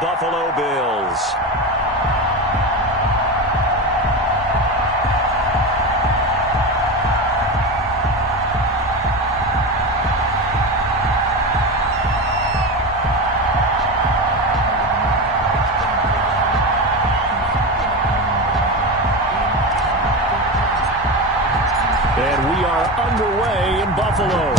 Buffalo Bills. And we are underway in Buffalo.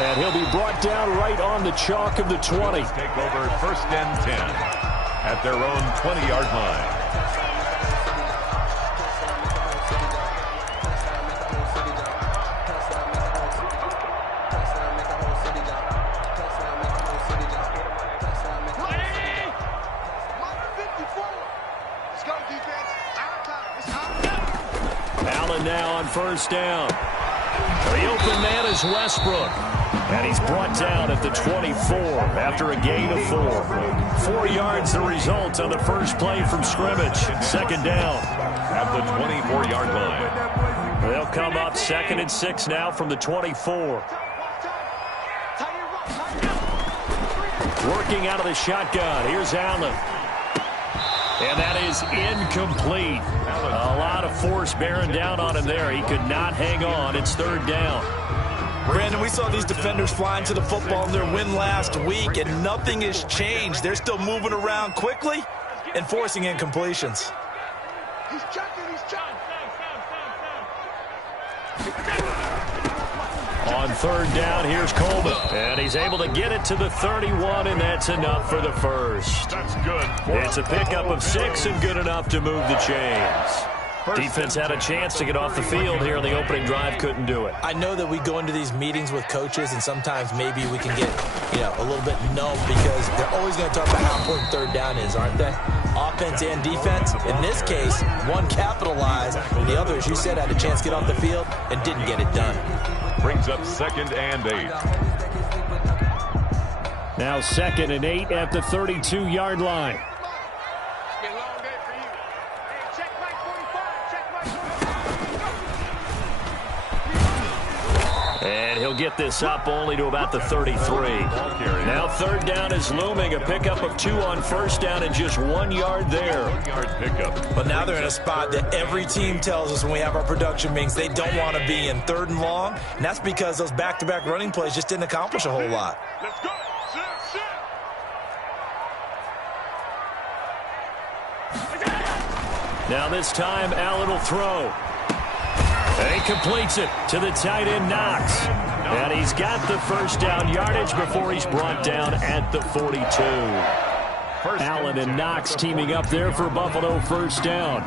And he'll be brought down right on the chalk of the 20. Take over 1st and 10 at their own 20-yard line. Allen now on 1st down. The open man is Westbrook. And he's brought down at the 24 after a gain of 4. 4 yards the result on the first play from scrimmage. 2nd down. At the 24-yard line. They'll come up 2nd and 6 now from the 24. Working out of the shotgun. Here's Allen. And that is incomplete. A lot of force bearing down on him there. He could not hang on. It's 3rd down. Brandon, we saw these defenders flying to the football in their win last week, and nothing has changed. They're still moving around quickly and forcing incompletions. He's checking, he's checking. On 3rd down, here's Coleman. And he's able to get it to the 31, and that's enough for the first. That's good. It's a pickup of 6 and good enough to move the chains. Defense had a chance to get off the field here in the opening drive, couldn't do it. I know that we go into these meetings with coaches, and sometimes maybe we can get, a little bit numb because they're always going to talk about how important 3rd down is, aren't they? Offense and defense. In this case, one capitalized, the other, as you said, had a chance to get off the field and didn't get it done. Brings up 2nd and 8. Now 2nd and 8 at the 32-yard line. And he'll get this up only to about the 33. Now 3rd down is looming. A pickup of 2 on 1st down and just 1 yard there. 1-yard pickup. But now they're in a spot that every team tells us when we have our production meetings they don't want to be in 3rd and long. And that's because those back-to-back running plays just didn't accomplish a whole lot. Let's go. Now this time Allen will throw. And he completes it to the tight end, Knox. And he's got the 1st down yardage before he's brought down at the 42. Allen and Knox teaming up there for Buffalo 1st down.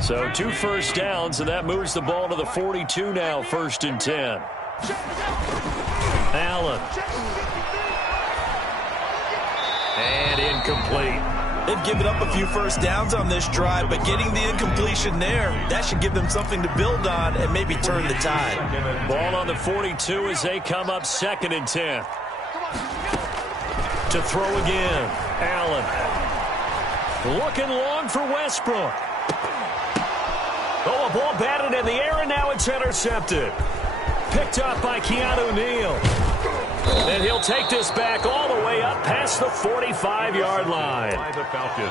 So 2 1st downs, and that moves the ball to the 42 now, 1st and 10. Allen. And incomplete. They've given up a few 1st downs on this drive, but getting the incompletion there, that should give them something to build on and maybe turn the tide. Ball on the 42 as they come up 2nd and 10. To throw again. Allen. Looking long for Westbrook. Oh, a ball batted in the air, and now it's intercepted. Picked up by Keanu Neal. And he'll take this back all the way up past the 45-yard line.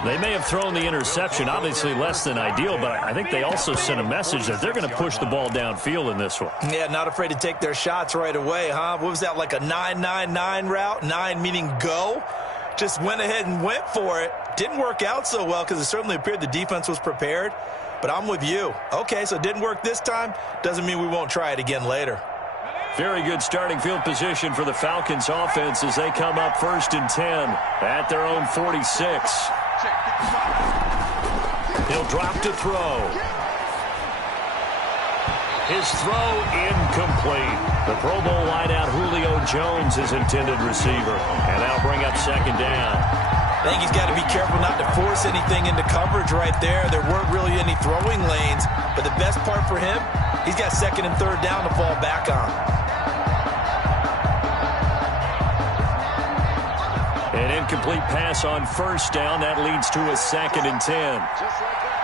They may have thrown the interception, obviously less than ideal, but I think they also sent a message that they're going to push the ball downfield in this one. Yeah, not afraid to take their shots right away, huh? What was that, like a 9-9-9 route? 9 meaning go? Just went ahead and went for it. Didn't work out so well because it certainly appeared the defense was prepared. But I'm with you. Okay, so it didn't work this time. Doesn't mean we won't try it again later. Very good starting field position for the Falcons offense as they come up 1st and 10 at their own 46. He'll drop to throw. His throw incomplete. The Pro Bowl wideout Julio Jones is intended receiver. And that'll bring up 2nd down. I think he's got to be careful not to force anything into coverage right there. There weren't really any throwing lanes. But the best part for him, he's got 2nd and 3rd down to fall back on. An incomplete pass on first down. That leads to a 2nd and 10. Just like that.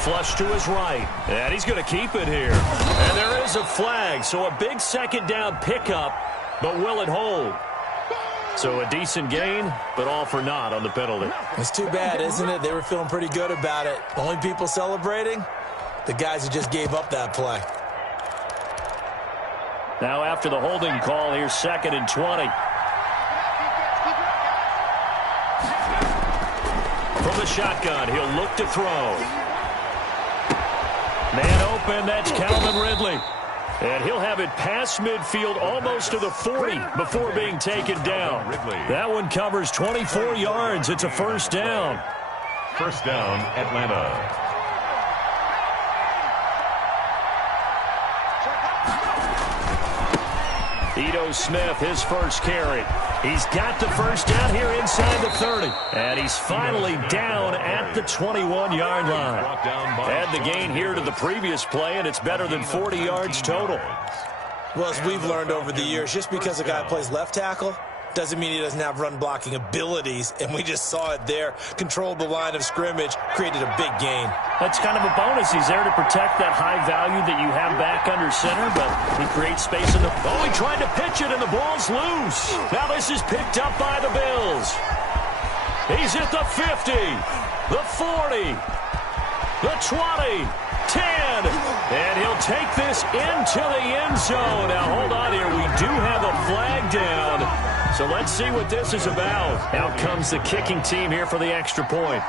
Flush to his right. And he's going to keep it here. And there is a flag. So a big 2nd down pickup. But will it hold? So a decent gain, but all for naught on the penalty. It's too bad, isn't it? They were feeling pretty good about it. Only people celebrating? The guys who just gave up that play. Now after the holding call, here's 2nd and 20. From the shotgun, he'll look to throw. Man open, that's Calvin Ridley. And he'll have it past midfield almost to the 40 before being taken down. That one covers 24 yards. It's a 1st down. 1st down, Atlanta. Ito Smith, his first carry. He's got the 1st down here inside the 30. And he's finally down at the 21-yard line. Add the gain here to the previous play, and it's better than 40 yards total. Well, as we've learned over the years, just because a guy plays left tackle doesn't mean he doesn't have run-blocking abilities, and we just saw it there. Controlled the line of scrimmage, created a big gain. That's kind of a bonus. He's there to protect that high value that you have back under center, but he creates space in the... Oh, he tried to pitch it, and the ball's loose. Now this is picked up by the Bills. He's at the 50, the 40, the 20, 10, and he'll take this into the end zone. Now, hold on here. We do have a flag down, so let's see what this is about. Out comes the kicking team here for the extra point.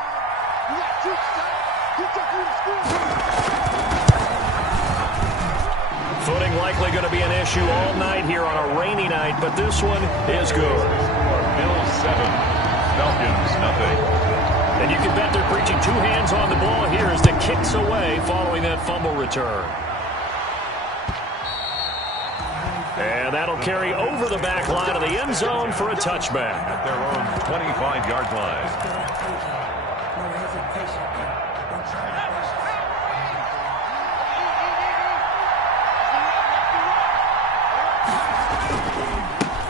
Footing likely going to be an issue all night here on a rainy night, but this one is good. Bills 7, Falcons nothing. And you can bet they're preaching 2 hands on the ball here as the kick's away following that fumble return. And that'll carry over the back line of the end zone for a touchback. At their own 25-yard line.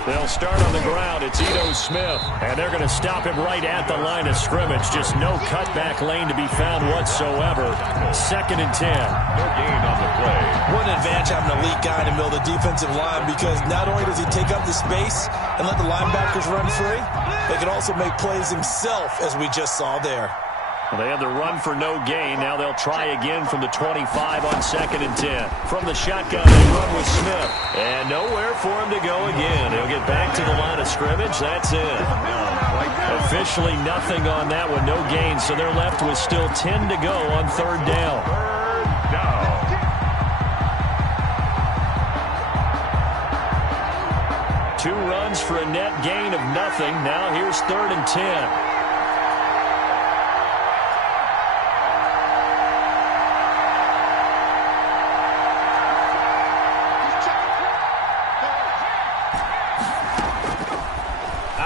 They'll start on the ground. It's Ito Smith. And they're going to stop him right at the line of scrimmage. Just no cutback lane to be found whatsoever. 2nd and 10. No gain on the play. What an advantage having an elite guy in the middle of the defensive line, because not only does he take up the space and let the linebackers run free, they can also make plays himself, as we just saw there. Well, they had the run for no gain. Now they'll try again from the 25 on 2nd and 10. From the shotgun, they run with Smith. And nowhere for him to go again. He'll get back to the line of scrimmage. That's it. Officially nothing on that one. No gain. So they're left with still 10 to go on 3rd down. 3rd down. Two runs for a net gain of nothing. Now here's 3rd and 10.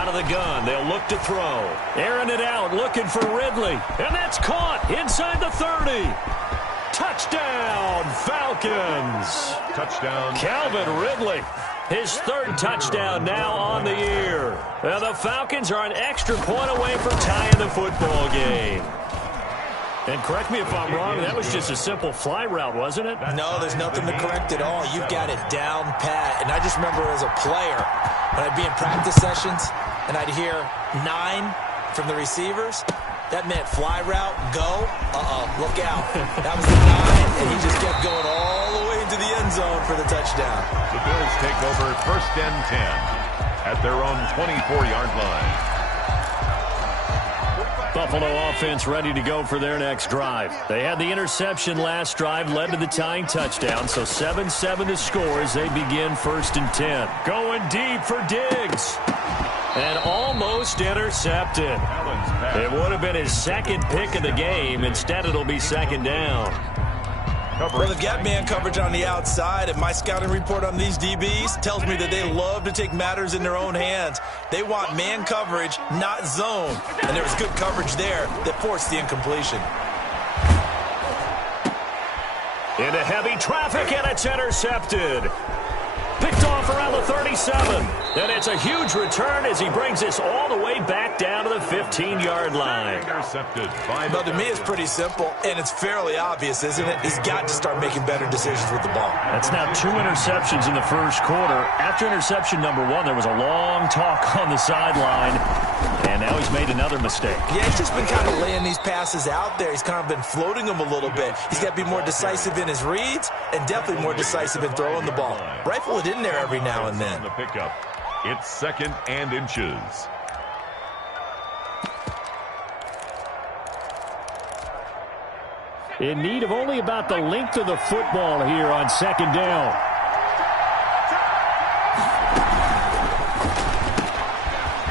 The gun. They'll look to throw. Airing it out, looking for Ridley. And that's caught inside the 30. Touchdown, Falcons. Touchdown. Calvin Ridley. His 3rd touchdown now on the year. Now the Falcons are an extra point away from tying the football game. And correct me if I'm wrong, that was just a simple fly route, wasn't it? No, there's nothing to correct at all. You've got it down pat. And I just remember as a player, when I'd be in practice sessions, and I'd hear 9 from the receivers, that meant fly route, go, look out. That was the 9, and he just kept going all the way into the end zone for the touchdown. The Bills take over 1st and 10 at their own 24-yard line. Buffalo offense ready to go for their next drive. They had the interception last drive, led to the tying touchdown, so 7-7 to score as they begin 1st and 10. Going deep for Diggs. And almost intercepted. It would have been his 2nd pick of the game. Instead, it'll be 2nd down. Well, they've got man coverage on the outside, and my scouting report on these DBs tells me that they love to take matters in their own hands. They want man coverage, not zone. And there was good coverage there that forced the incompletion. Into heavy traffic, and it's intercepted. Picked off around the 37. And it's a huge return as he brings this all the way back down to the 15-yard line. Intercepted. Well, to me, it's pretty simple, and it's fairly obvious, isn't it? He's got to start making better decisions with the ball. That's now 2 interceptions in the first quarter. After interception number 1, there was a long talk on the sideline, and now he's made another mistake. Yeah, he's just been kind of laying these passes out there. He's kind of been floating them a little bit. He's got to be more decisive in his reads and definitely more decisive in throwing the ball. Rifle it in there every now and then. The pickup. It's 2nd and inches. In need of only about the length of the football here on 2nd down.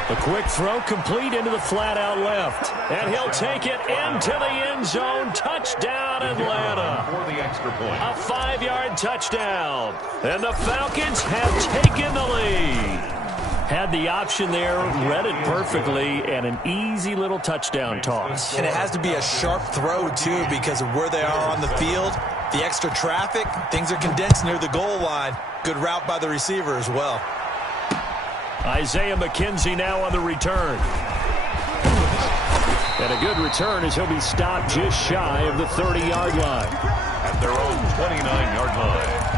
A quick throw complete into the flat out left. And he'll take it into the end zone. Touchdown, Atlanta. For the extra point. A 5-yard touchdown. And the Falcons have taken the lead. Had the option there, read it perfectly, and an easy little touchdown toss. And it has to be a sharp throw, too, because of where they are on the field. The extra traffic, things are condensed near the goal line. Good route by the receiver as well. Isaiah McKenzie now on the return. And a good return as he'll be stopped just shy of the 30-yard line. At their own 29-yard line.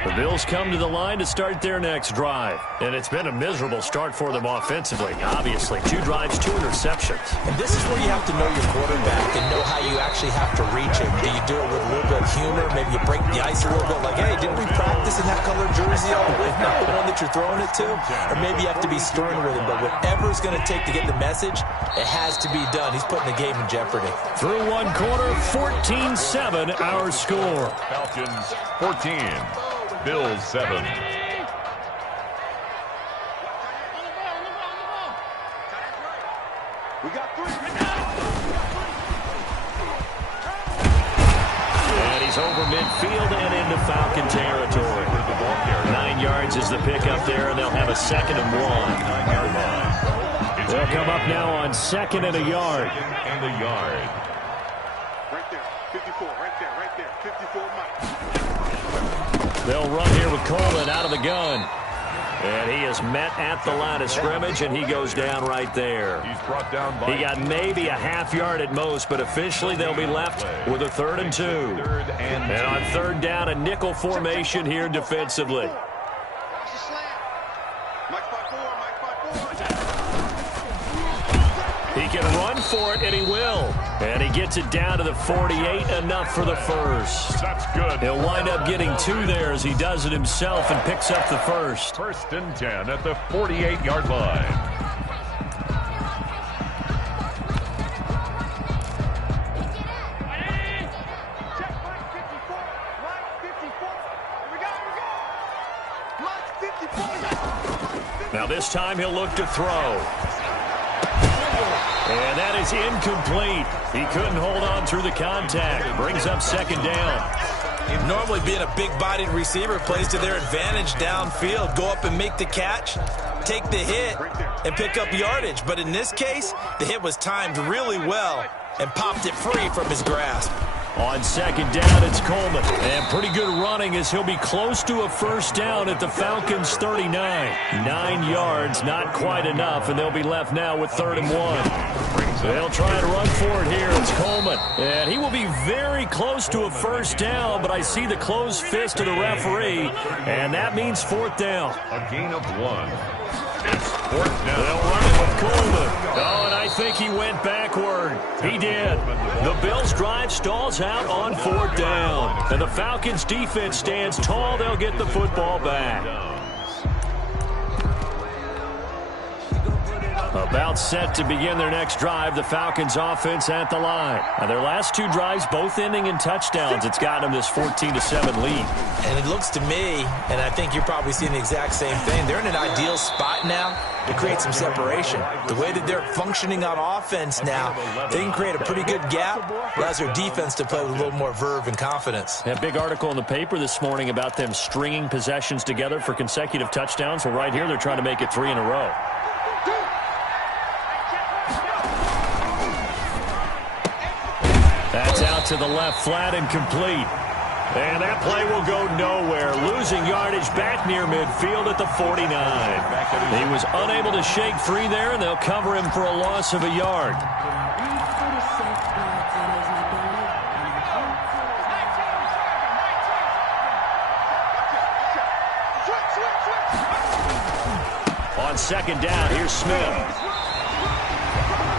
The Bills come to the line to start their next drive. And it's been a miserable start for them offensively. Obviously, 2 drives, 2 interceptions. And this is where you have to know your quarterback and know how you actually have to reach him. Do you do it with a little bit of humor? Maybe you break the ice a little bit like, hey, didn't we practice in that color jersey all week? Not the one that you're throwing it to. Or maybe you have to be stern with him. But whatever it's going to take to get the message, it has to be done. He's putting the game in jeopardy. Through 1 quarter, 14-7 our score. Falcons 14. Bills 7. We got 3. And he's over midfield and into Falcon territory. 9 yards is the pickup there, and they'll have a 2nd and 1. They'll come up now on 2nd and a yard. And a yard. Right there. 54. Right there. 54 Mike. They'll run here with Coleman out of the gun. And he is met at the line of scrimmage, and he goes down right there. He's brought down by He got maybe a half yard at most, but officially they'll be left with a 3rd and 2. And on 3rd down, a nickel formation here defensively. Watch the slant. Mike 5-4. He can run for it, and he will. And he gets it down to the 48, enough for the first. That's good. He'll wind up getting 2 there as he does it himself and picks up the first. 1st and 10 at the 48-yard line. Check Mike 54. Mike 54. Here we go. Mike 54. Now this time he'll look to throw. And that is incomplete. He couldn't hold on through the contact. Brings up 2nd down. Normally being a big-bodied receiver plays to their advantage downfield. Go up and make the catch, take the hit, and pick up yardage. But in this case, the hit was timed really well and popped it free from his grasp. On 2nd down, it's Coleman. And pretty good running as he'll be close to a 1st down at the Falcons' 39. 9 yards, not quite enough, and they'll be left now with 3rd and 1. They'll try and run for it here. It's Coleman. And he will be very close to a 1st down, but I see the closed fist of the referee, and that means 4th down. A gain of 1. It's 4th down. They'll run it with Coleman. Oh, and I think he went backward. He did. The Bills' drive stalls out on 4th down. And the Falcons' defense stands tall. They'll get the football back. About set to begin their next drive, the Falcons offense at the line. Now their last 2 drives, both ending in touchdowns. It's gotten them this 14-7 lead. And it looks to me, and I think you're probably seeing the exact same thing, they're in an ideal spot now to create some separation. The way that they're functioning on offense now, they can create a pretty good gap, allows their defense to play with a little more verve and confidence. A big article in the paper this morning about them stringing possessions together for consecutive touchdowns. Well, right here, they're trying to make it 3 in a row. That's out to the left flat and complete. And that play will go nowhere. Losing yardage back near midfield at the 49. He was unable to shake free there, and they'll cover him for a loss of a yard. On second down, here's Smith.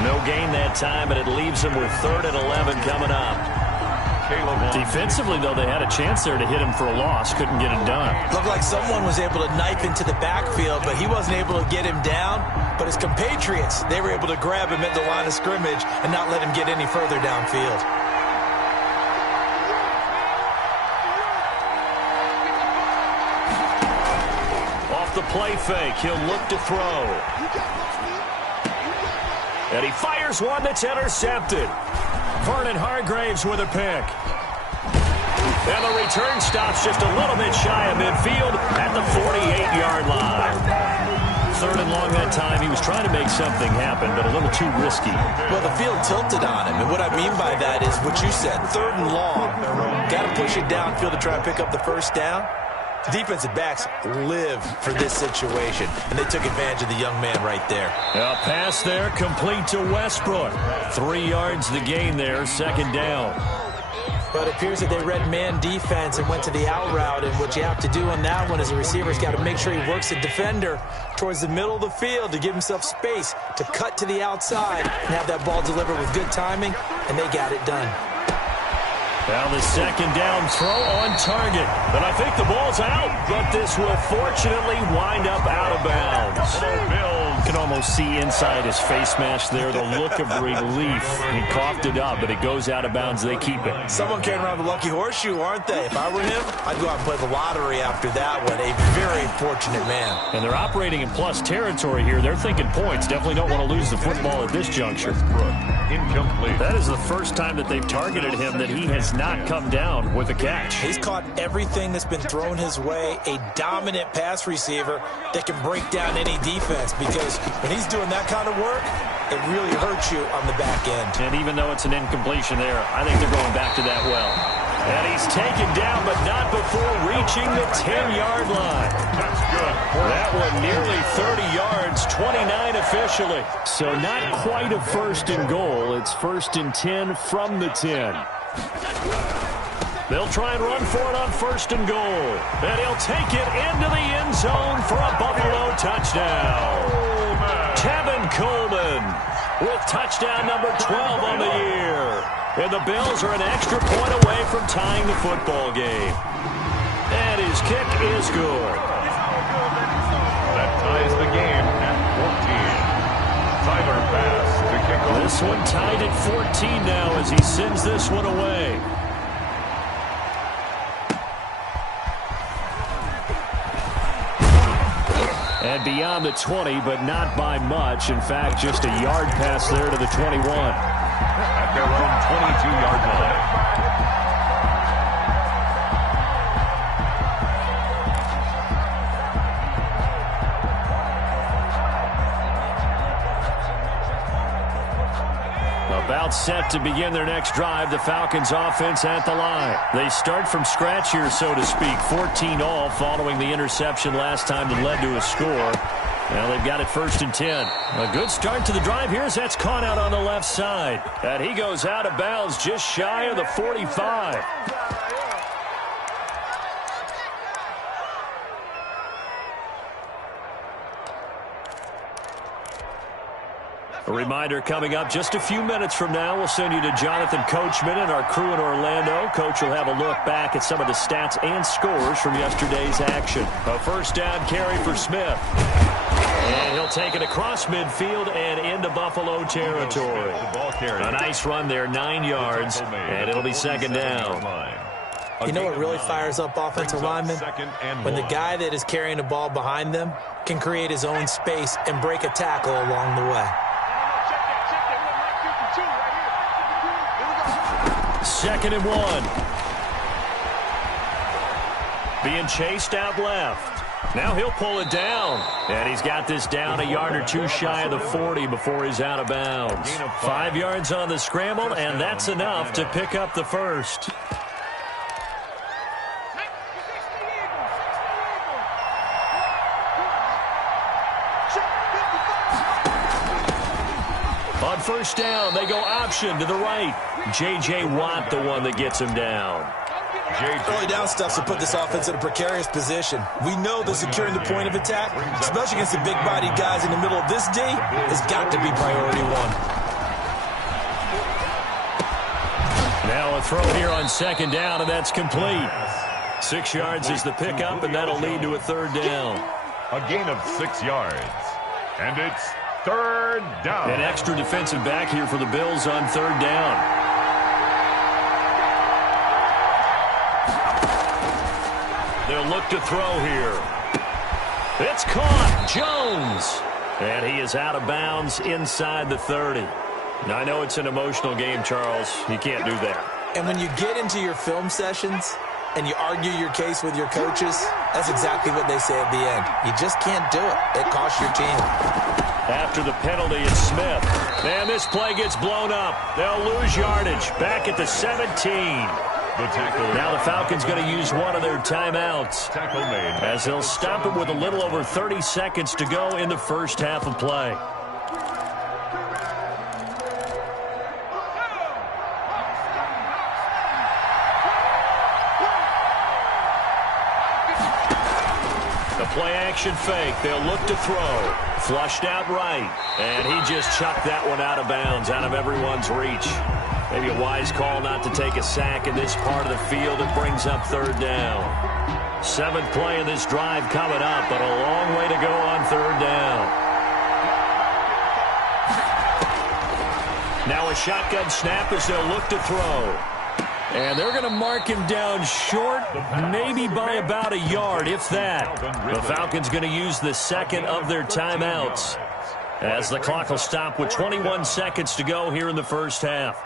No gain that time, but it leaves him with 3rd and 11 coming up. Defensively, though, they had a chance there to hit him for a loss. Couldn't get it done. Looked like someone was able to knife into the backfield, but he wasn't able to get him down. But his compatriots, they were able to grab him at the line of scrimmage and not let him get any further downfield. Off the play fake, he'll look to throw. And he fires one that's intercepted. Vernon Hargraves with a pick. And the return stops just a little bit shy of midfield at the 48-yard line. 3rd and long that time. He was trying to make something happen, but a little too risky. Well, the field tilted on him, and what I mean by that is what you said, 3rd and long. Got to push it downfield to try and pick up the first down. Defensive backs live for this situation, and they took advantage of the young man right there. A pass there, complete to Westbrook. 3 yards the gain there, 2nd down. But it appears that they read man defense and went to the out route, and what you have to do on that one is the receiver's got to make sure he works the defender towards the middle of the field to give himself space to cut to the outside and have that ball delivered with good timing, and they got it done. Now the 2nd down throw on target. But I think the ball's out, but this will fortunately wind up out of bounds. You can almost see inside his face mask there the look of relief. He coughed it up, but it goes out of bounds. They keep it. Someone carrying around the lucky horseshoe, aren't they? If I were him, I'd go out and play the lottery after that one. A very fortunate man. And they're operating in plus territory here. They're thinking points. Definitely don't want to lose the football at this juncture. Incomplete. That is the first time that they've targeted him that he has not come down with a catch. He's caught everything that's been thrown his way. A dominant pass receiver that can break down any defense, because when he's doing that kind of work, it really hurts you on the back end. And even though it's an incompletion there, I think they're going back to that well. And he's taken down, but not before reaching the 10-yard line. That's good. That one nearly 30 yards, 29 officially. So not quite a 1st and goal. It's 1st and 10 from the 10. They'll try and run for it on 1st and goal. And he'll take it into the end zone for a Buffalo touchdown. Tevin Coleman with touchdown number 12 on the year. And the Bills are an extra point away from tying the football game. And his kick is good. That ties the game at 14. Tyler Bass to kick off. This one tied at 14 now as he sends this one away. And beyond the 20, but not by much. In fact, just a yard pass there to the 21. At their own 22-yard line. About set to begin their next drive, the Falcons offense at the line. They start from scratch here, so to speak. 14-all following the interception last time that led to a score. Now they've got it 1st and 10. A good start to the drive here as that's caught out on the left side. And he goes out of bounds just shy of the 45. A reminder coming up just a few minutes from now, we'll send you to Jonathan Coachman and our crew in Orlando. Coach will have a look back at some of the stats and scores from yesterday's action. A 1st down carry for Smith. And he'll take it across midfield and into Buffalo territory. A nice run there, 9 yards, and it'll be 2nd down. You know what really fires up offensive linemen? When the guy that is carrying the ball behind them can create his own space and break a tackle along the way. 2nd and 1. Being chased out left. Now he'll pull it down. And he's got this down a yard or two shy of the 40 before he's out of bounds. 5 yards on the scramble, and that's enough to pick up the first. On first down, they go option to the right. J.J. Watt, the one that gets him down. Early down stuff to put this offense in a precarious position. We know that securing the point of attack, especially against the big-bodied guys in the middle of this D, has got to be priority one. Now a throw here on second down, and that's complete. 6 yards is the pickup, and that'll lead to a third down. A gain of 6 yards. And it's third down. An extra defensive back here for the Bills on third down. They'll look to throw here. It's caught. Jones. And he is out of bounds inside the 30. Now, I know it's an emotional game, Charles. You can't do that. And when you get into your film sessions and you argue your case with your coaches, that's exactly what they say at the end. You just can't do it. It costs your team. After the penalty, it's Smith. Man, this play gets blown up. They'll lose yardage. Back at the 17. Now the Falcons going to use one of their timeouts as they'll stop it with a little over 30 seconds to go in the first half of play. The play-action fake. They'll look to throw. Flushed out right. And he just chucked that one out of bounds, out of everyone's reach. Maybe a wise call not to take a sack in this part of the field. It brings up third down. 7th play of this drive coming up, but a long way to go on third down. Now a shotgun snap as they'll look to throw. And they're going to mark him down short, maybe by about a yard, if that. The Falcons going to use the second of their timeouts as the clock will stop with 21 seconds to go here in the first half.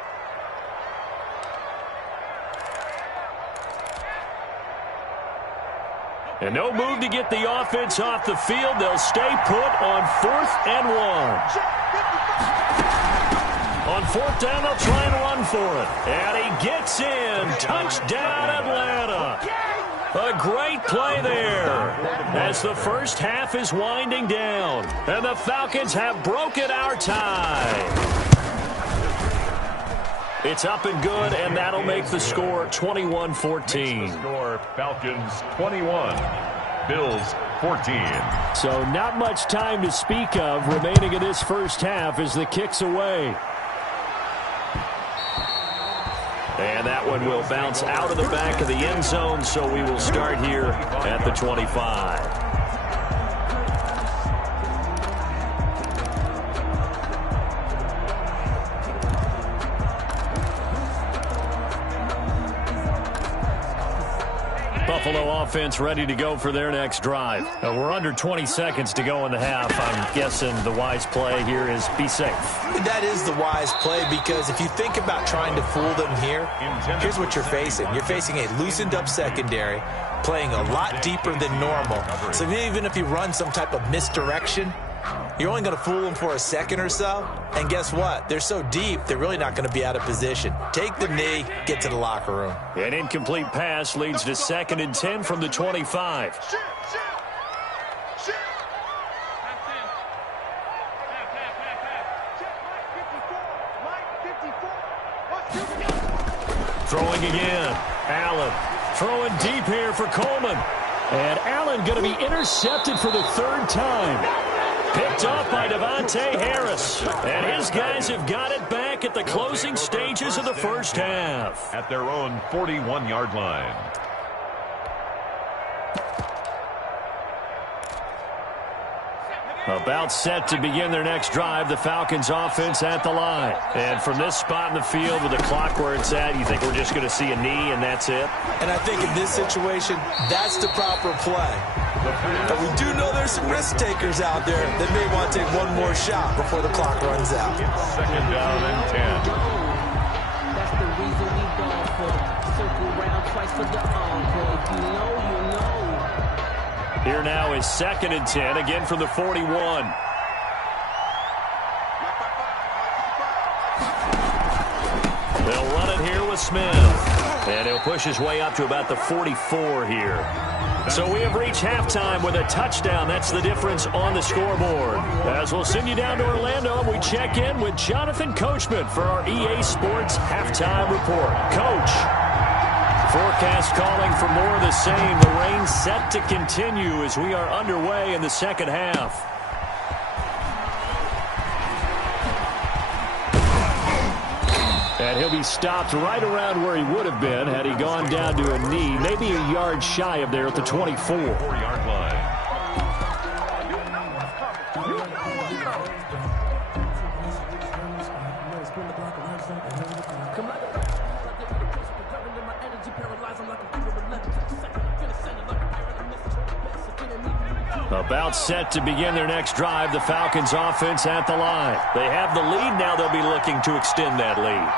And no move to get the offense off the field. They'll stay put on 4th and 1. On 4th down, they'll try and run for it. And he gets in. Touchdown, Atlanta. A great play there as the first half is winding down. And the Falcons have broken our tie. It's up and good, and that'll make the score 21-14. Score Falcons 21, Bills 14. So not much time to speak of remaining in this first half as the kick's away. And that one will bounce out of the back of the end zone, so we will start here at the 25. Buffalo offense ready to go for their next drive. We're under 20 seconds to go in the half. I'm guessing the wise play here is be safe. That is the wise play, because if you think about trying to fool them here, here's what you're facing. You're facing a loosened up secondary, playing a lot deeper than normal. So even if you run some type of misdirection, you're only going to fool them for a second or so. And guess what? They're so deep, they're really not going to be out of position. Take the knee, get to the locker room. An incomplete pass leads to 2nd and 10 from the 25. Throwing again. Allen throwing deep here for Coleman. And Allen going to be intercepted for the 3rd time. Picked off by Devontae Harris. And his guys have got it back at the closing stages of the first half. At their own 41-yard line. About set to begin their next drive, the Falcons offense at the line. And from this spot in the field with the clock where it's at, you think we're just going to see a knee and that's it? And I think in this situation, that's the proper play. But we do know there's some risk takers out there that may want to take one more shot before the clock runs out. 2nd down and 10. That's the reason we go for circle round twice for the encore. If you know, you know. Here now is 2nd and 10, again from the 41. They'll run it here with Smith. And he'll push his way up to about the 44 here. So we have reached halftime with a touchdown. That's the difference on the scoreboard. As we'll send you down to Orlando, we check in with Jonathan Coachman for our EA Sports Halftime Report. Coach, forecast calling for more of the same. The rain set to continue as we are underway in the second half. And he'll be stopped right around where he would have been had he gone down to a knee, maybe a yard shy of there at the 24. 4-yard line. About set to begin their next drive, the Falcons offense at the line. They have the lead, now they'll be looking to extend that lead.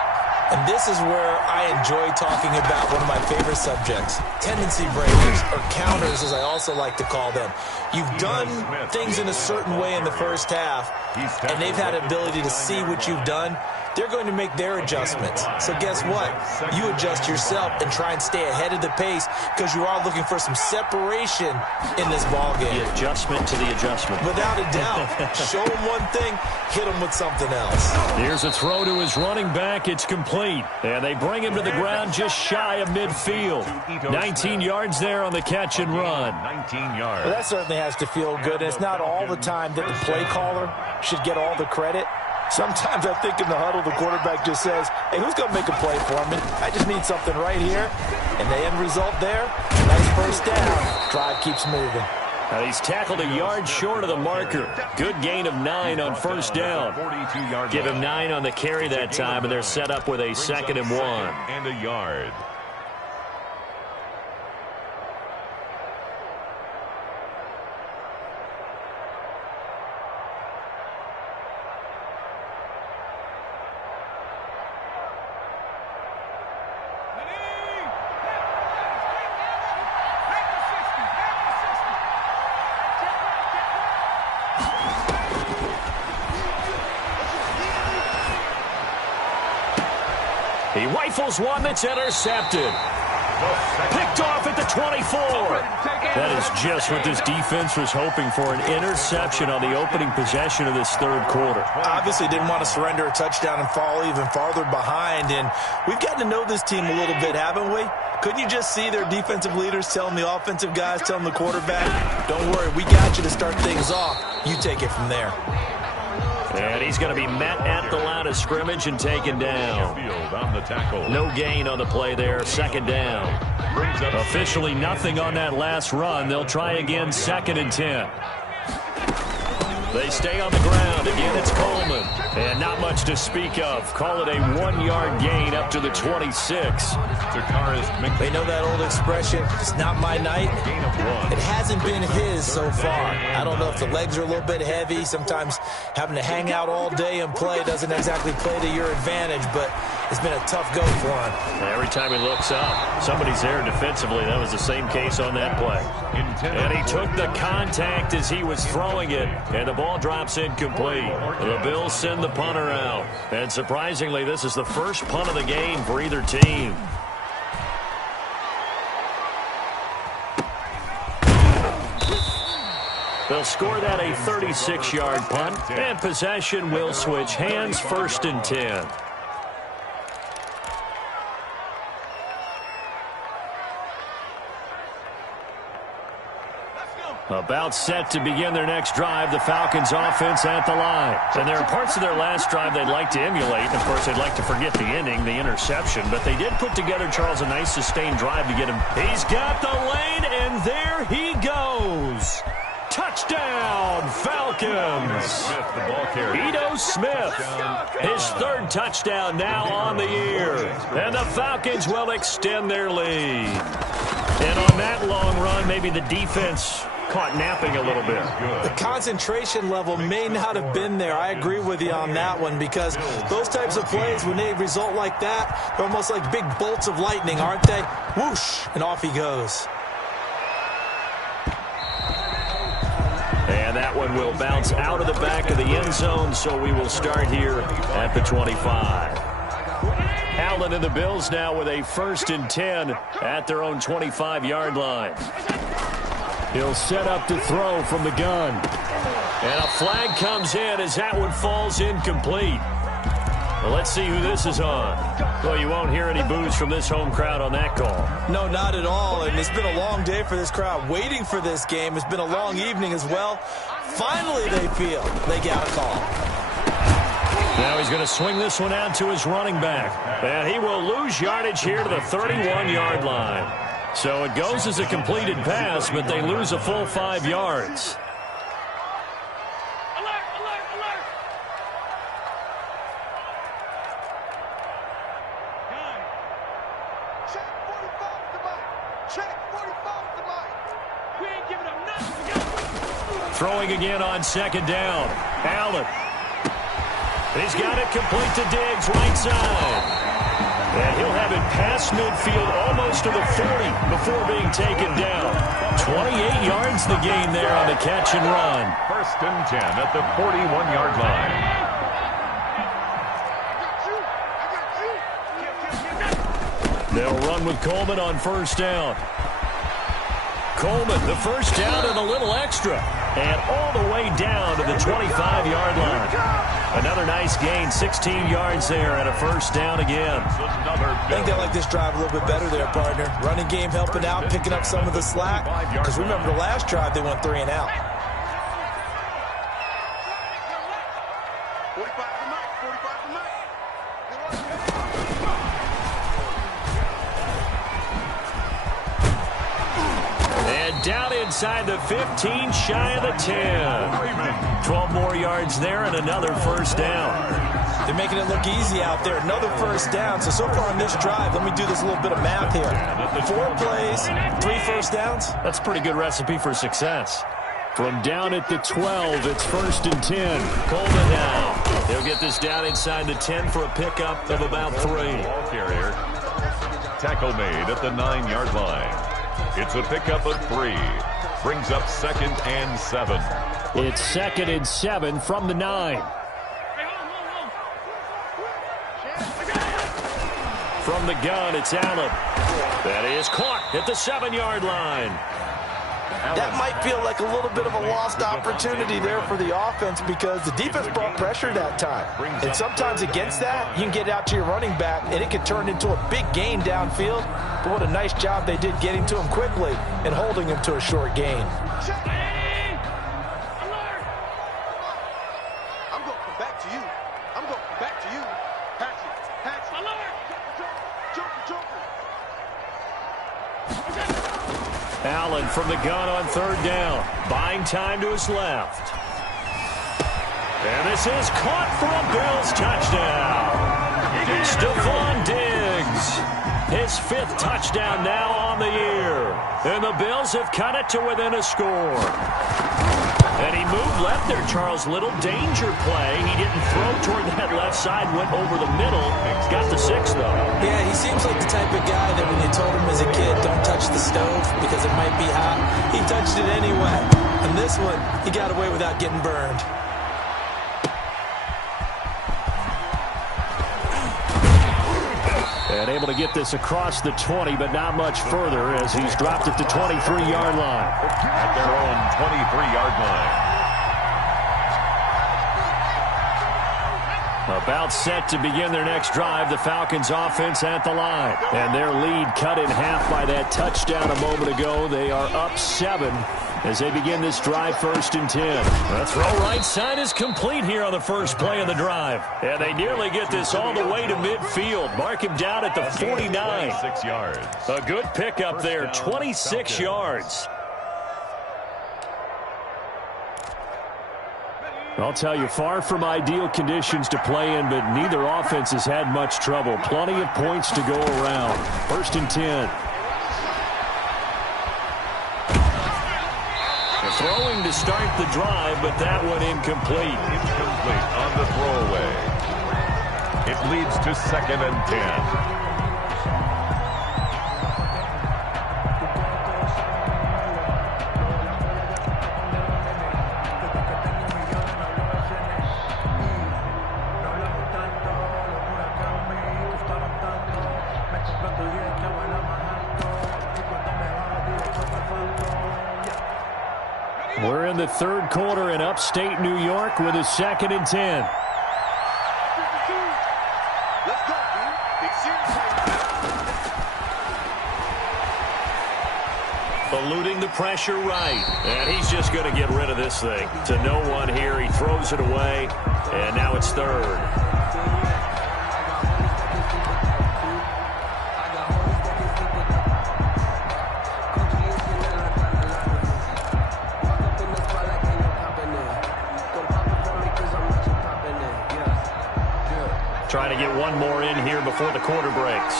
And this is where I enjoy talking about one of my favorite subjects, tendency breakers, or counters as I also like to call them. You've done things in a certain way in the first half, and they've had ability to see what you've done. They're going to make their adjustments. So guess what? You adjust yourself and try and stay ahead of the pace because you are looking for some separation in this ballgame. The adjustment to the adjustment. Without a doubt. Show them one thing, hit them with something else. Here's a throw to his running back. It's complete. And they bring him to the ground just shy of midfield. 19 yards there on the catch and run. 19 yards. Well, that certainly has to feel good. It's not all the time that the play caller should get all the credit. Sometimes I think in the huddle, the quarterback just says, hey, who's going to make a play for me? I just need something right here. And the end result there, nice first down. Drive keeps moving. Now he's tackled a yard short of the marker. Good gain of 9 on first down. Give him 9 on the carry that time, and they're set up with a 2nd and 1. And a yard. He rifles one that's intercepted. Picked off at the 24. That is just what this defense was hoping for, an interception on the opening possession of this third quarter. Obviously didn't want to surrender a touchdown and fall even farther behind. And we've gotten to know this team a little bit, haven't we? Couldn't you just see their defensive leaders telling the offensive guys, telling the quarterback, don't worry, we got you to start things off. You take it from there. And he's going to be met at the line of scrimmage and taken down. No gain on the play there, 2nd down. Officially nothing on that last run. They'll try again, 2nd and 10. They stay on the ground. Again, it's Coleman. And not much to speak of. Call it a 1-yard gain up to the 26. They know that old expression, it's not my night. It hasn't been his so far. I don't know if the legs are a little bit heavy. Sometimes having to hang out all day and play doesn't exactly play to your advantage, but it's been a tough go for him. Every time he looks up, somebody's there defensively. That was the same case on that play. And he took the contact as he was throwing it, and the ball drops incomplete. The Bills send the punter out. And surprisingly, this is the first punt of the game for either team. They'll score that a 36-yard punt, and possession will switch hands, 1st and 10. About set to begin their next drive, the Falcons offense at the line. And there are parts of their last drive they'd like to emulate. Of course, they'd like to forget the ending, the interception. But they did put together, Charles, a nice sustained drive to get him. He's got the lane, and there he goes. Touchdown, Falcons. Ito Smith, his 3rd touchdown now on the year. And the Falcons will extend their lead. And on that long run, maybe the defense caught napping a little bit. The concentration level may not have been there. I agree with you on that one because those types of plays, when they result like that, they're almost like big bolts of lightning, aren't they? Whoosh, and off he goes. And that one will bounce out of the back of the end zone, so we will start here at the 25. Allen and the Bills now with a 1st and 10 at their own 25-yard line. He'll set up to throw from the gun. And a flag comes in as that one falls incomplete. Well, let's see who this is on. Well, you won't hear any boos from this home crowd on that call. No, not at all. And it's been a long day for this crowd waiting for this game. It's been a long evening as well. Finally, they feel they got a call. Now he's going to swing this one out to his running back. And he will lose yardage here to the 31-yard line. So it goes as a completed pass, but they lose a full 5 yards. Throwing again on 2nd down. Allen. He's got it complete to Diggs, right side. And he'll have it past midfield almost to the 40 before being taken down. 28 yards the gain there on the catch and run. 1st and 10 at the 41-yard line. They'll run with Coleman on 1st down. Coleman, the 1st down and a little extra. And all the way down to the 25-yard line. Another nice gain, 16 yards there and a 1st down again. I think they like this drive a little bit better there, partner. Running game helping out, picking up some of the slack. Because remember the last drive, they went 3 and out. Down inside the 15, shy of the 10. 12 more yards there and another 1st down. They're making it look easy out there. Another 1st down. So far on this drive, let me do this little bit of math here. 4 plays, 3 1st downs. That's a pretty good recipe for success. From down at the 12, it's 1st and 10. Coleman now. He'll get this down inside the 10 for a pickup of about 3. Ball carrier. Tackle made at the 9-yard line. It's a pickup of 3. Brings up 2nd and 7. It's 2nd and 7 from the 9. From the gun, it's Allen. That is caught at the 7-yard line. That might feel like a little bit of a lost opportunity there for the offense because the defense brought pressure that time. And sometimes against that, you can get out to your running back, and it can turn into a big gain downfield. But what a nice job they did getting to him quickly and holding him to a short gain. I'm going to come back to you. I'm going to come back to you. Hatchet. Allen from the gun on 3rd down. Buying time to his left. And this is caught for a Bills touchdown. Stephon Diggs. His 5th touchdown now on the year. And the Bills have cut it to within a score. And he moved left there, Charles. Little danger play. He didn't throw toward that left side, went over the middle. Got the 6, though. Yeah, he seems like the type of guy that when they told him as a kid, don't touch the stove because it might be hot, he touched it anyway. And this one, he got away without getting burned. And able to get this across the 20, but not much further as he's dropped at the 23-yard line. At their own 23-yard line. About set to begin their next drive, the Falcons offense at the line. And their lead cut in half by that touchdown a moment ago. They are up 7 as they begin this drive 1st and 10. The throw right side is complete here on the first play of the drive. And they nearly get this all the way to midfield. Mark him down at the 49. 6 yards. A good pickup there, 26 yards. I'll tell you, far from ideal conditions to play in, but neither offense has had much trouble. Plenty of points to go around. 1st and 10. Throwing to start the drive, but that one incomplete. Incomplete on the throwaway. It leads to 2nd and 10. We're in the third quarter in upstate New York with a 2nd and 10. Let's go, dude. Big series right Eluding the pressure right. And he's just going to get rid of this thing. To no one here. He throws it away. And now it's 3rd. Trying to get one more in here before the quarter breaks.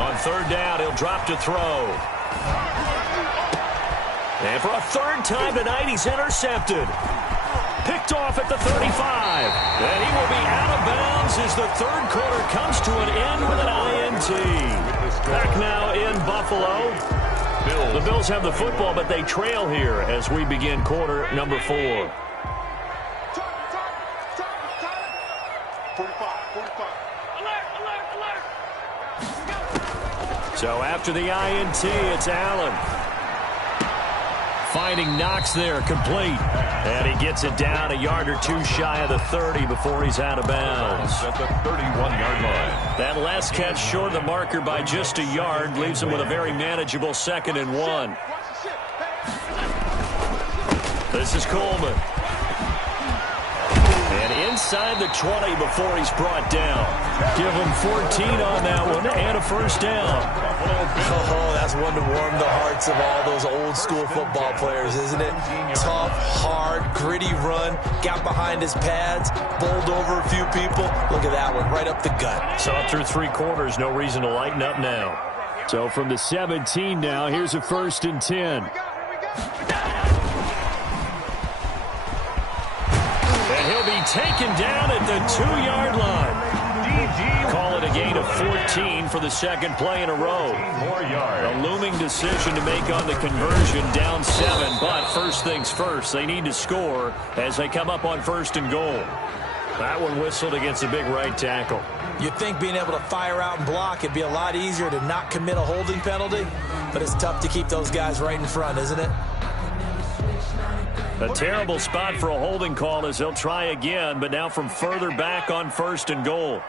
On 3rd down, he'll drop to throw. And for a 3rd time tonight, he's intercepted. Picked off at the 35. And he will be out of bounds as the 3rd quarter comes to an end with an INT. Back now in Buffalo. The Bills have the football, but they trail here as we begin quarter number 4. 45. Alert. So after the INT, it's Allen. Finding Knox there, complete. And he gets it down a yard or 2 shy of the 30 before he's out of bounds. At the 31-yard line. That last catch short of the marker by just a yard leaves him with a very manageable 2nd and 1. This is Coleman. And inside the 20 before he's brought down. Give him 14 on that one and a 1st down. Oh, that's one to warm the hearts of all those old school football players, isn't it? Tough, hard, gritty run, got behind his pads, bowled over a few people. Look at that one, right up the gut. So through 3 quarters, no reason to lighten up now. So from the 17 now, here's a 1st and 10. And he'll be taken down at the 2-yard line. Call it a gain of 14 for the 2nd play in a row. A looming decision to make on the conversion, down 7. But first things first, they need to score as they come up on 1st and goal. That one whistled against a big right tackle. You'd think being able to fire out and block, it'd be a lot easier to not commit a holding penalty. But it's tough to keep those guys right in front, isn't it? A terrible spot for a holding call as they'll try again, but now from further back on 1st and goal.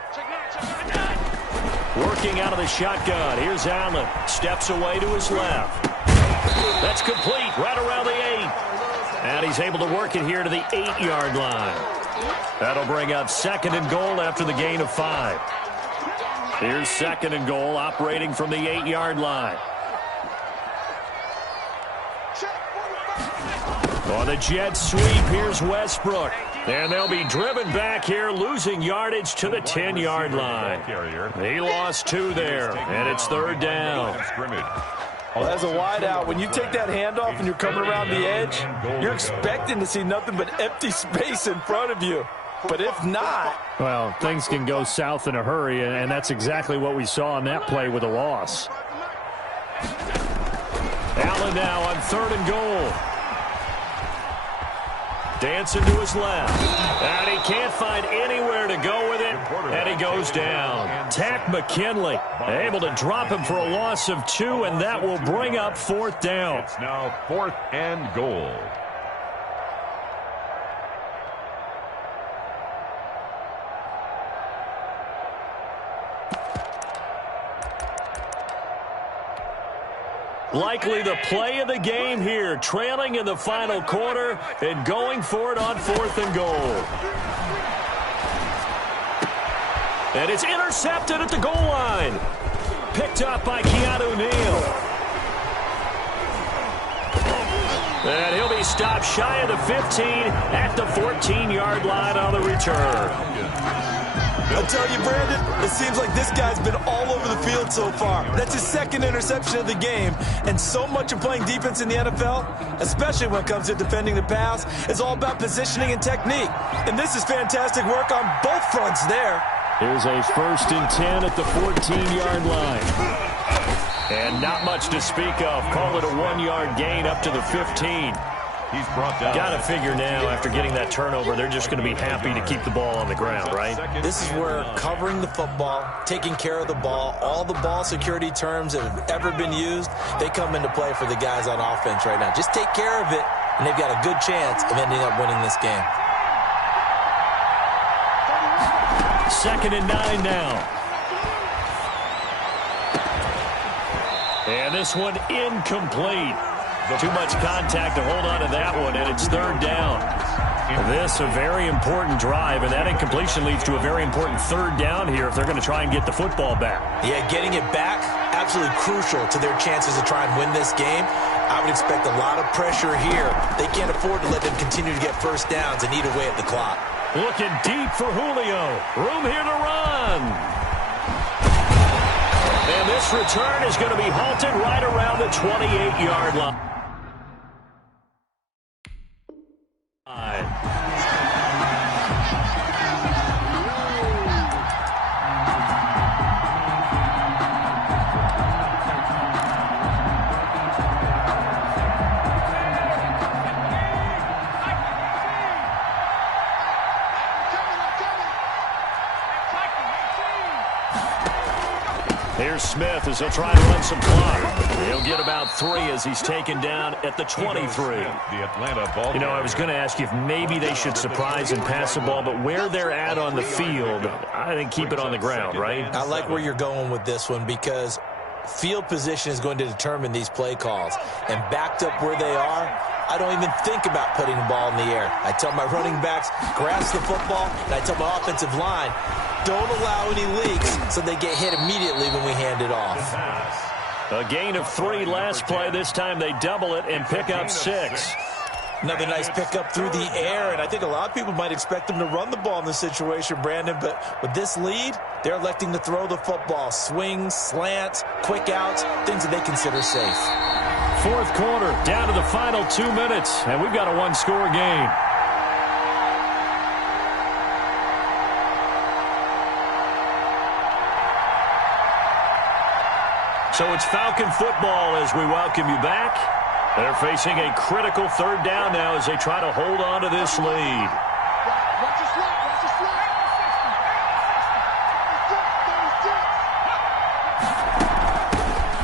Working out of the shotgun. Here's Allen. Steps away to his left. That's complete right around the 8. And he's able to work it here to the 8-yard line. That'll bring up 2nd and goal after the gain of 5. Here's 2nd and goal operating from the 8-yard line. On the jet sweep, here's Westbrook. And they'll be driven back here, losing yardage to the 10-yard line. He lost 2 there, and it's 3rd down. Well, as a wideout, when you take that handoff and you're coming around the edge, you're expecting to see nothing but empty space in front of you. But if not... Well, things can go south in a hurry, and that's exactly what we saw on that play with a loss. Allen now on 3rd and goal. Dancing to his left. And he can't find anywhere to go with it. And he goes down. Tack McKinley able to drop him for a loss of 2, and that will bring up 4th down. It's now 4th and goal. Likely the play of the game here, trailing in the final quarter and going for it on 4th and goal. And it's intercepted at the goal line. Picked up by Keanu Neal. And he'll be stopped shy of the 15 at the 14-yard line on the return. I tell you, Brandon, it seems like this guy's been all over the field so far. That's his 2nd interception of the game. And so much of playing defense in the NFL, especially when it comes to defending the pass, is all about positioning and technique. And this is fantastic work on both fronts there. Here's a 1st and 10 at the 14-yard line. And not much to speak of. Call it a 1-yard gain up to the 15. He's brought down. Got to figure now, after getting that turnover, they're just going to be happy to keep the ball on the ground, right? This is where covering the football, taking care of the ball, all the ball security terms that have ever been used, they come into play for the guys on offense right now. Just take care of it, and they've got a good chance of ending up winning this game. 2nd and 9 now. And this one incomplete. Too much contact to hold on to that one, and it's 3rd down. This a very important drive, and that incompletion leads to a very important 3rd down here if they're going to try and get the football back. Yeah, getting it back, absolutely crucial to their chances to try and win this game. I would expect a lot of pressure here. They can't afford to let them continue to get first downs and eat away at the clock. Looking deep for Julio. Room here to run. And this return is going to be halted right around the 28-yard line. Here's Smith as he'll try to run some clock. He'll get about 3 as he's taken down at the 23. You know, I was going to ask you if maybe they should surprise and pass the ball, but where they're at on the field, I think keep it on the ground, right? I like where you're going with this one because field position is going to determine these play calls. And backed up where they are, I don't even think about putting the ball in the air. I tell my running backs, grasp the football, and I tell my offensive line, don't allow any leaks so they get hit immediately when we hand it off. A gain of 3 last play. This time they double it and pick up 6. Another nice pickup through the air, and I think a lot of people might expect them to run the ball in this situation, Brandon, but with this lead, they're electing to throw the football. Swings, slants, quick outs, things that they consider safe. 4th quarter, down to the final 2 minutes, and we've got a 1-score game. So it's Falcon football as we welcome you back. They're facing a critical 3rd down now as they try to hold on to this lead.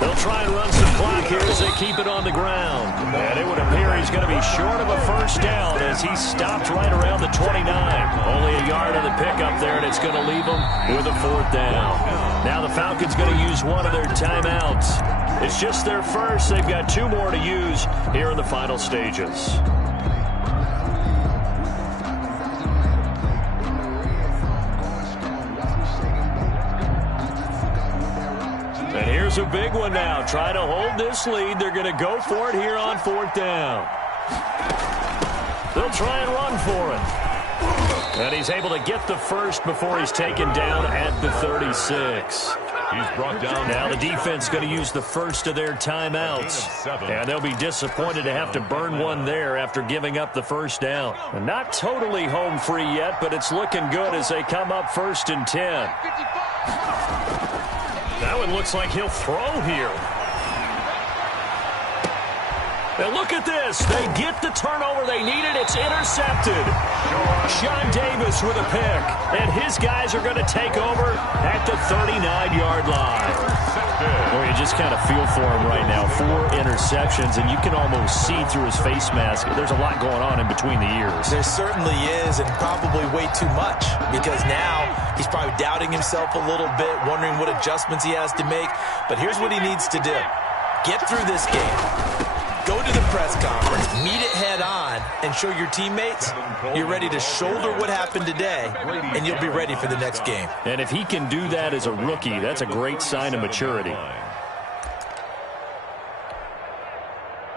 They'll try and run some clock here as they keep it on the ground. And it would appear he's going to be short of a 1st down as he stopped right around the 29. Only a yard on the pickup there, and it's going to leave him with a 4th down. Now the Falcons going to use one of their timeouts. It's just their first. They've got 2 more to use here in the final stages. And here's a big one now. Trying to hold this lead. They're going to go for it here on 4th down. They'll try and run for it. And he's able to get the first before he's taken down at the 36. He's brought down. Now the defense going to use the first of their timeouts. And they'll be disappointed to have to burn one there after giving up the 1st down. And not totally home free yet, but it's looking good as they come up 1st and 10. That one looks like he'll throw here. And look at this. They get the turnover they needed. It's intercepted. Sean Davis with a pick. And his guys are going to take over at the 39-yard line. Well, you just kind of feel for him right now. 4 interceptions, and you can almost see through his face mask. There's a lot going on in between the ears. There certainly is, and probably way too much, because now he's probably doubting himself a little bit, wondering what adjustments he has to make. But here's what he needs to do. Get through this game. Go to the press conference, meet it head on, and show your teammates you're ready to shoulder what happened today, and you'll be ready for the next game. And if he can do that as a rookie, that's a great sign of maturity.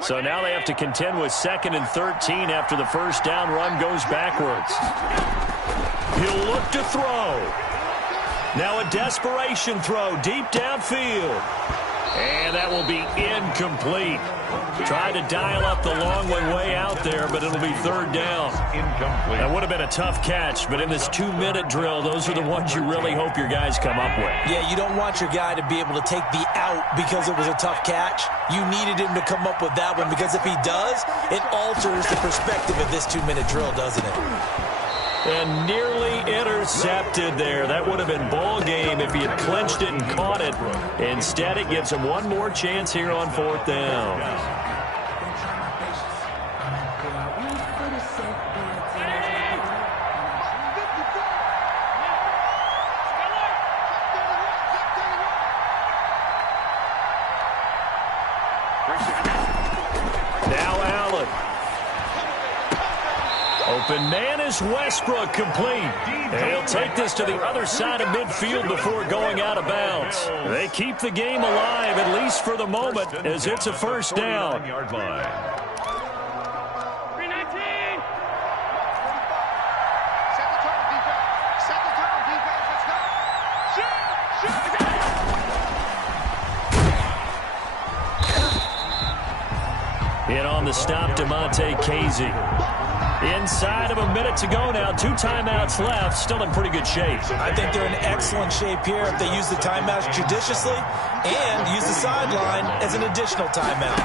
So now they have to contend with 2nd and 13 after the 1st down run goes backwards. He'll look to throw. Now a desperation throw deep downfield. And that will be incomplete. Tried to dial up the long one way out there, but it'll be third down. Incomplete. That would have been a tough catch, but in this 2-minute drill, those are the ones you really hope your guys come up with. Yeah, you don't want your guy to be able to take the out because it was a tough catch. You needed him to come up with that one because if he does, it alters the perspective of this 2-minute drill, doesn't it? And nearly intercepted there. That would have been ball game if he had clinched it and caught it. Instead, it gives him one more chance here on fourth down. Now Allen. Open man is Westbrook, complete. And he'll take this to the other side of midfield before going out of bounds. They keep the game alive, at least for the moment, as it's a first down. 49-yard line. 319. Set the tone, defense. Set the tone, defense. Let's go. Shoot! In on the stop, DeMonte Casey. Inside of a minute to go now. 2 timeouts left. Still in pretty good shape. I think they're in excellent shape here if they use the timeouts judiciously and use the sideline as an additional timeout.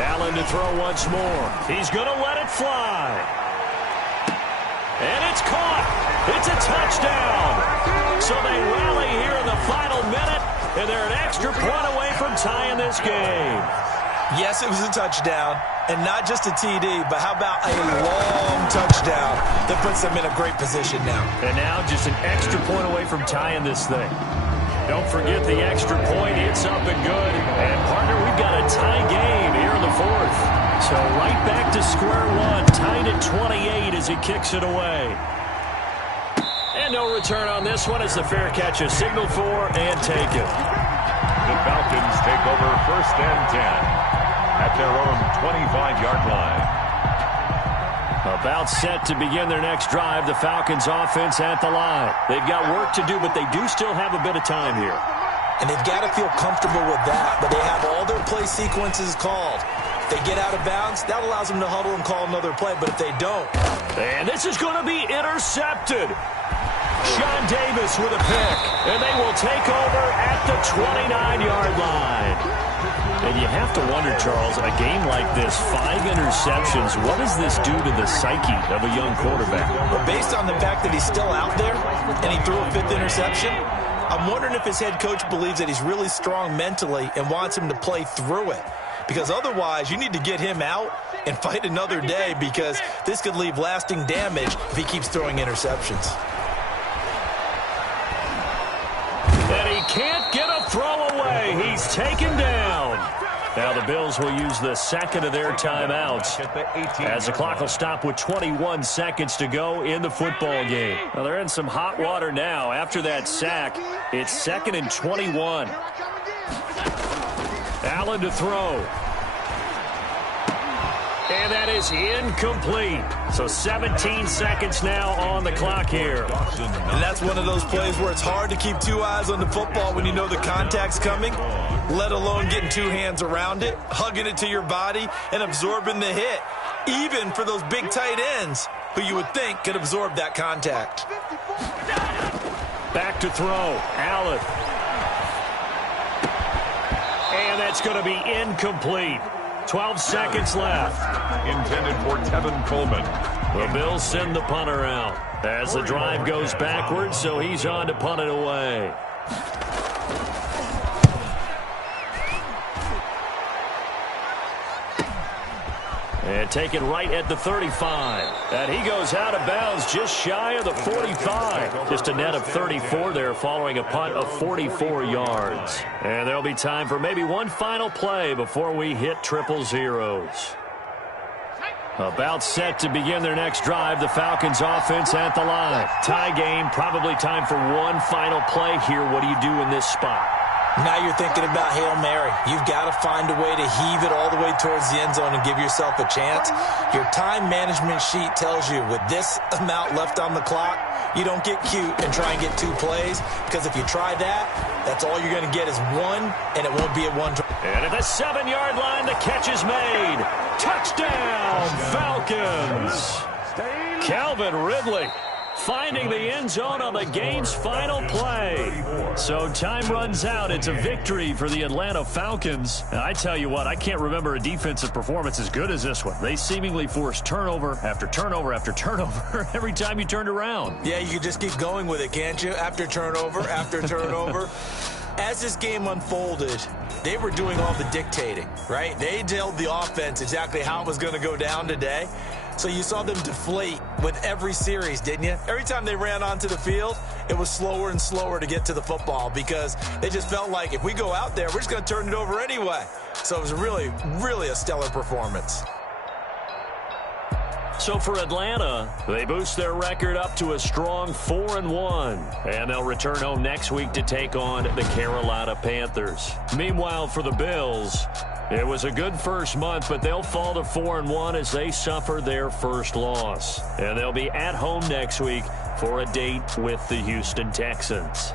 Allen to throw once more. He's going to let it fly. And it's caught. It's a touchdown. So they rally here in the final minute, and they're an extra point away from tying this game. Yes, it was a touchdown, and not just a TD, but how about a long touchdown that puts them in a great position now. And now just an extra point away from tying this thing. Don't forget the extra point. It's up and good. And, partner, we've got a tie game here in the fourth. So right back to square one, tied at 28 as he kicks it away. And no return on this one as the fair catch is signaled for and taken. The Falcons take over first and 10. At their own 25-yard line. About set to begin their next drive. The Falcons offense at the line. They've got work to do, but they do still have a bit of time here. And they've got to feel comfortable with that, but they have all their play sequences called. If they get out of bounds, that allows them to huddle and call another play, but if they don't. And this is going to be intercepted. Sean Davis with a pick, and they will take over at the 29-yard line. And you have to wonder, Charles, a game like this, 5 interceptions, what does this do to the psyche of a young quarterback? But based on the fact that he's still out there and he threw a 5th interception, I'm wondering if his head coach believes that he's really strong mentally and wants him to play through it. Because otherwise, you need to get him out and fight another day because this could leave lasting damage if he keeps throwing interceptions. And he can't get a throw away. He's taken down. Now the Bills will use the second of their timeouts as the clock will stop with 21 seconds to go in the football game. Well, they're in some hot water now. After that sack, it's 2nd and 21. Allen to throw. And that is incomplete. So 17 seconds now on the clock here. And that's one of those plays where it's hard to keep 2 eyes on the football when you know the contact's coming, let alone getting 2 hands around it, hugging it to your body, and absorbing the hit, even for those big tight ends who you would think could absorb that contact. Back to throw. Allen. And that's going to be incomplete. 12 seconds left. Intended for Tevin Coleman. The Bills send the punter out as the drive goes backwards, so he's on to punt it away. And taken right at the 35. And he goes out of bounds just shy of the 45. Just a net of 34 there following a punt of 44 yards. And there'll be time for maybe one final play before we hit triple zeros. About set to begin their next drive. The Falcons offense at the line. Tie game, probably time for one final play here. What do you do in this spot? Now you're thinking about Hail Mary. You've got to find a way to heave it all the way towards the end zone and give yourself a chance. Your time management sheet tells you with this amount left on the clock, you don't get cute and try and get 2 plays, because if you try that, that's all you're going to get is 1, and it won't be a 1. And at the 7-yard line, the catch is made. Touchdown, Falcons. Calvin Ridley finding the end zone on the game's final play. So time runs out. It's a victory for the Atlanta Falcons. And I tell you what, I can't remember a defensive performance as good as this one. They seemingly forced turnover after turnover after turnover every time you turned around. Yeah, you can just keep going with it, can't you? After turnover, after turnover. As this game unfolded, they were doing all the dictating, right? They told the offense exactly how it was going to go down today. So you saw them deflate with every series, didn't you? Every time they ran onto the field, it was slower and slower to get to the football because they just felt like if we go out there, we're just going to turn it over anyway. So it was really, really a stellar performance. So for Atlanta, they boost their record up to a strong 4-1. And they'll return home next week to take on the Carolina Panthers. Meanwhile, for the Bills, it was a good first month, but they'll fall to 4-1 as they suffer their first loss. And they'll be at home next week for a date with the Houston Texans.